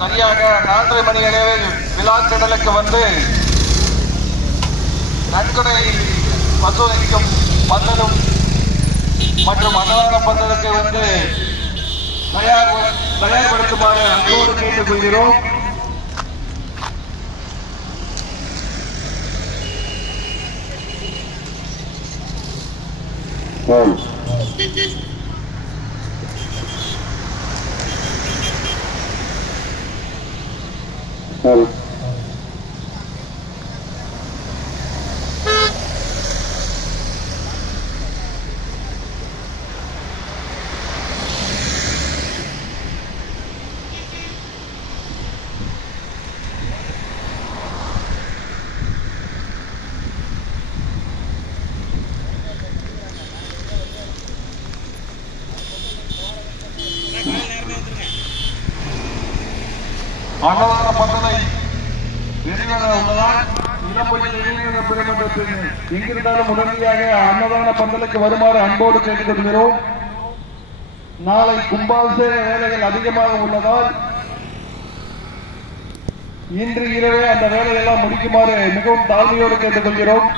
சரியாக 4:30 மணி அளவில் விழா திடலுக்கு வந்து நன்கொடை வசூலிக்கும் பந்தலும் மற்றும் அன்னதான பந்தலுக்கு வந்து தயார்படுத்துமாறு அன்போடு கேட்டுக் கொள்கிறோம். அன்னதான பந்தலை விரிவாக உள்ளதால் இளம்பொழில் பெருமன்றத்தில் எங்கிருந்தாலும் உடனடியாக அன்னதான பந்தலுக்கு வருமாறு அன்போடு கேட்டுக் கொள்கிறோம். நாளை கும்பாபிஷேக வேலைகள் அதிகமாக உள்ளதால் இன்று இரவே அந்த வேலையெல்லாம் முடிக்குமாறு மிகவும் தாழ்மையோடு கேட்டுக் கொள்கிறோம்.